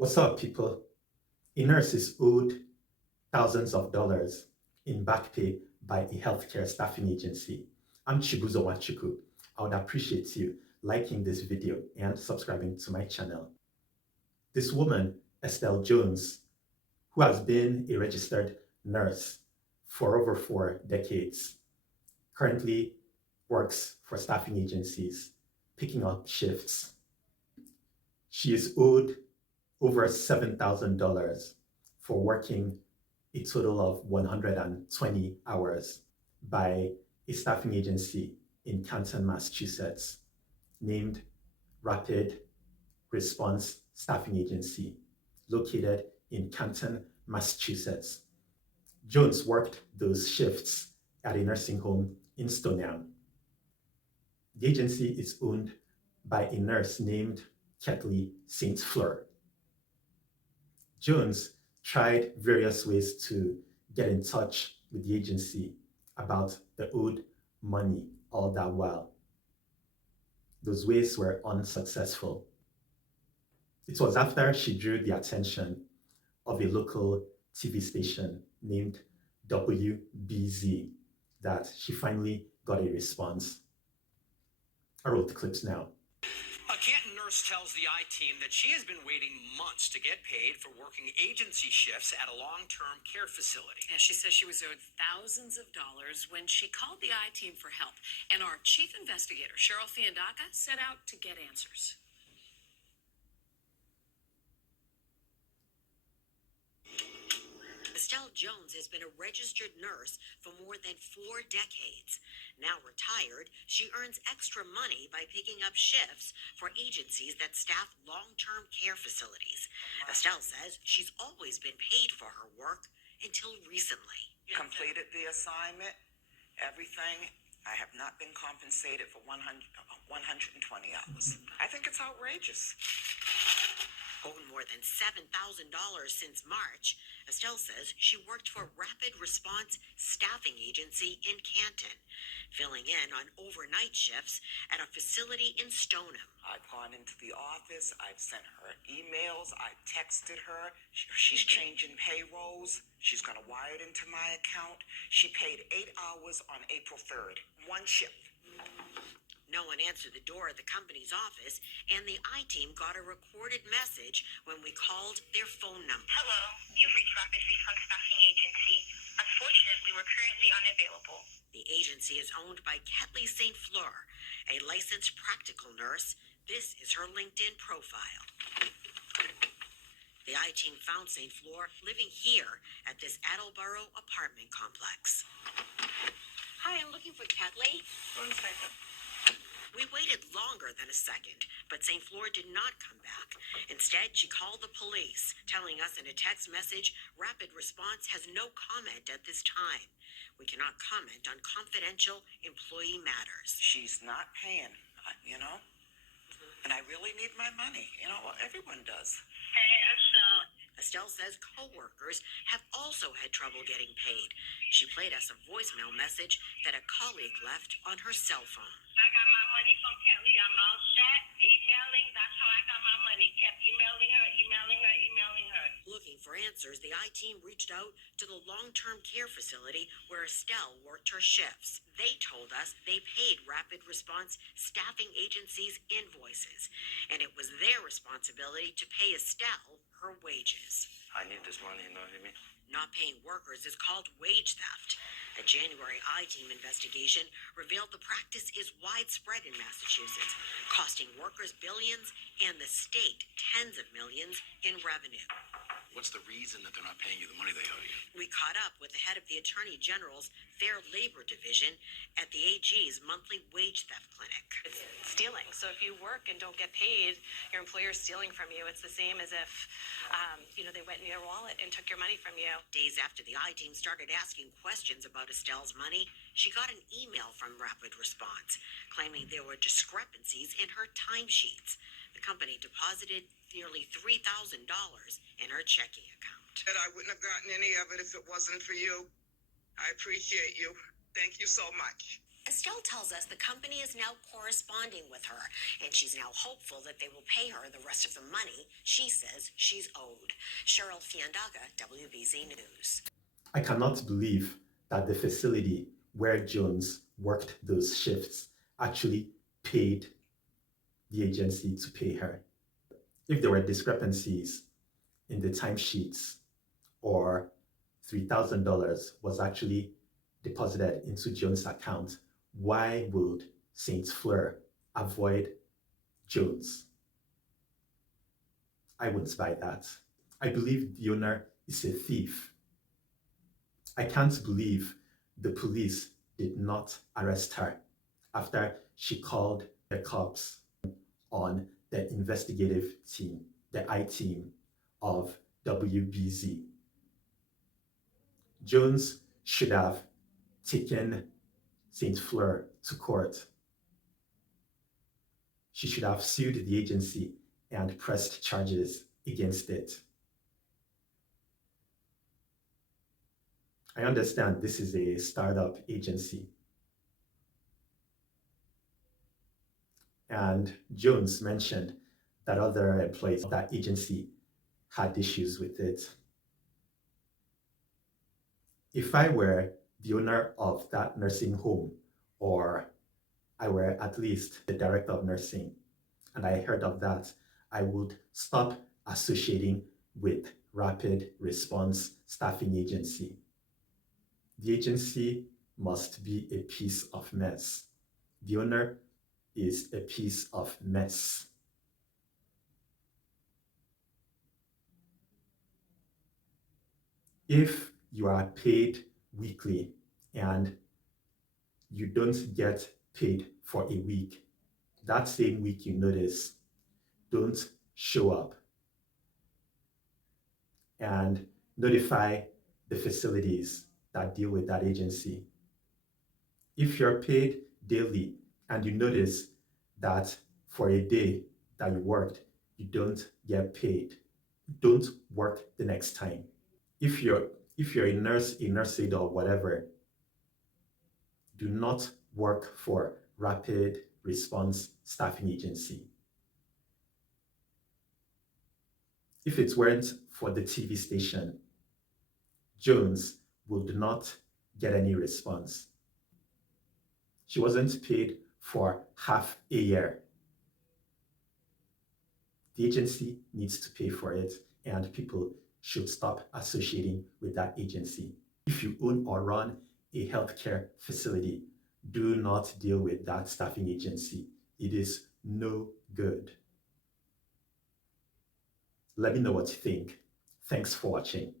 What's up, people? A nurse is owed thousands of dollars in back pay by a healthcare staffing agency. I'm Chibuzo Wachuku. I would appreciate you liking this video and subscribing to my channel. This woman, Estelle Jones, who has been a registered nurse for over 4 decades, currently works for staffing agencies, picking up shifts. She is owed over $7,000 for working a total of 120 hours by a staffing agency in Canton, Massachusetts, named Rapid Response Staffing Agency, located in Canton, Massachusetts. Jones worked those shifts at a nursing home in Stoneham. The agency is owned by a nurse named Kathleen St. Fleur. Jones tried various ways to get in touch with the agency about the owed money all that while. Those ways were unsuccessful. It was after she drew the attention of a local TV station named WBZ that she finally got a response. I wrote the clips now. A Canton nurse tells the I-Team that she has been waiting months to get paid for working agency shifts at a long-term care facility. Yeah, she says she was owed thousands of dollars when she called the I-Team for help. And our chief investigator, Cheryl Fiandaca, set out to get answers. Estelle Jones has been a registered nurse for more than 4 decades. Now retired, she earns extra money by picking up shifts for agencies that staff long-term care facilities. Estelle says she's always been paid for her work until recently. Completed the assignment, everything. I have not been compensated for 120 hours. I think it's outrageous. Owed more than $7,000 since March, Estelle says she worked for Rapid Response Staffing Agency in Canton, filling in on overnight shifts at a facility in Stoneham. I've gone into the office, I've sent her emails, I've texted her. She's changing payrolls. She's going to wire it into my account. She paid 8 hours on April 3rd, one shift. No one answered the door at the company's office, and the I-Team got a recorded message when we called their phone number. Hello, you've reached Rapid Response Staffing Agency. Unfortunately, we're currently unavailable. The agency is owned by Kathleen St. Fleur, a licensed practical nurse. This is her LinkedIn profile. The I-Team found St. Fleur living here at this Attleboro apartment complex. Hi, I'm looking for Kathleen. 1 second. We waited longer than a second, but St. Fleur did not come back. Instead, she called the police, telling us in a text message, Rapid Response has no comment at this time. We cannot comment on confidential employee matters. She's not paying, and I really need my money. Everyone does. Hey, Estelle. Estelle says co-workers have also had trouble getting paid. She played us a voicemail message that a colleague left on her cell phone. I got my money from Kelly. I'm all set. Emailing. That's how I got my money. Kept emailing her. Looking for answers, the I-Team reached out to the long-term care facility where Estelle worked her shifts. They told us they paid Rapid Response Staffing Agency's invoices, and it was their responsibility to pay Estelle her wages. I need this money, you know what I mean? Not paying workers is called wage theft. A January I-Team investigation revealed the practice is widespread in Massachusetts, costing workers billions and the state tens of millions in revenue. What's the reason that they're not paying you the money they owe you? We caught up with the head of the Attorney General's Fair Labor Division at the AG's monthly wage theft clinic. It's stealing. So if you work and don't get paid, your employer's stealing from you. It's the same as if, they went in your wallet and took your money from you. Days after the I-Team started asking questions about Estelle's money, she got an email from Rapid Response claiming there were discrepancies in her timesheets. The company deposited nearly $3,000 in her checking account. And I wouldn't have gotten any of it if it wasn't for you. I appreciate you. Thank you so much. Estelle tells us the company is now corresponding with her, and she's now hopeful that they will pay her the rest of the money she says she's owed. Cheryl Fiandaga, WBZ News. I cannot believe that the facility where Jones worked those shifts actually paid the agency to pay her. If there were discrepancies in the timesheets or $3,000 was actually deposited into Jones' account, why would St. Fleur avoid Jones? I wouldn't buy that. I believe the owner is a thief. I can't believe the police did not arrest her after she called the cops on the investigative team, the I team of WBZ. Jones should have taken St. Fleur to court. She should have sued the agency and pressed charges against it. I understand this is a startup agency. And Jones mentioned that other employees of that agency had issues with it. If I were the owner of that nursing home, or I were at least the director of nursing, and I heard of that, I would stop associating with Rapid Response Staffing Agency. The agency must be a piece of mess. The owner is a piece of mess. If you are paid weekly and you don't get paid for a week, that same week you notice, don't show up and notify the facilities that deal with that agency. If you're paid daily and you notice that for a day that you worked, you don't get paid, don't work the next time. If you're a nurse, a nurse aide or whatever, do not work for Rapid Response Staffing Agency. If it weren't for the TV station, Jones would not get any response. She wasn't paid for half a year. The agency needs to pay for it, and people should stop associating with that agency. If you own or run a healthcare facility, do not deal with that staffing agency. It is no good. Let me know what you think. Thanks for watching.